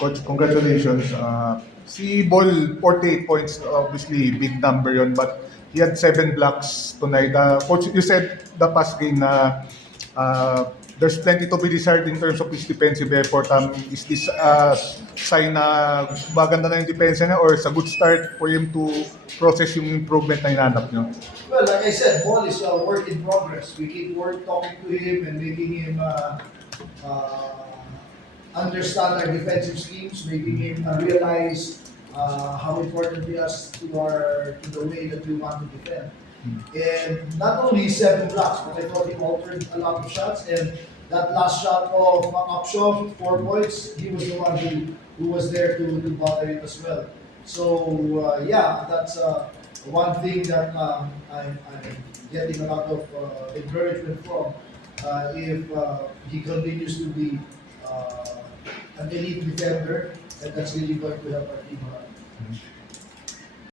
Coach, congratulations. Si Ball, 48 points, obviously big number yon, but he had 7 blocks tonight. Coach, you said the past game na there's plenty to be desired in terms of his defensive effort. Is this sign na maganda na yung depensa niya or it's a good start for him to process yung improvement na hinanap niyo? Well, like I said, Ball is a work in progress. We keep talking to him and making him understand our defensive schemes, making him realize how important he is to the way that we want to defend. And not only 7 blocks, but I thought he altered a lot of shots. And that last shot of Upshaw, 4 points, he was the one who was there to bother it as well. So yeah, that's one thing that I'm getting a lot of encouragement from. If he continues to be an elite defender, and that's really going to help our team a lot.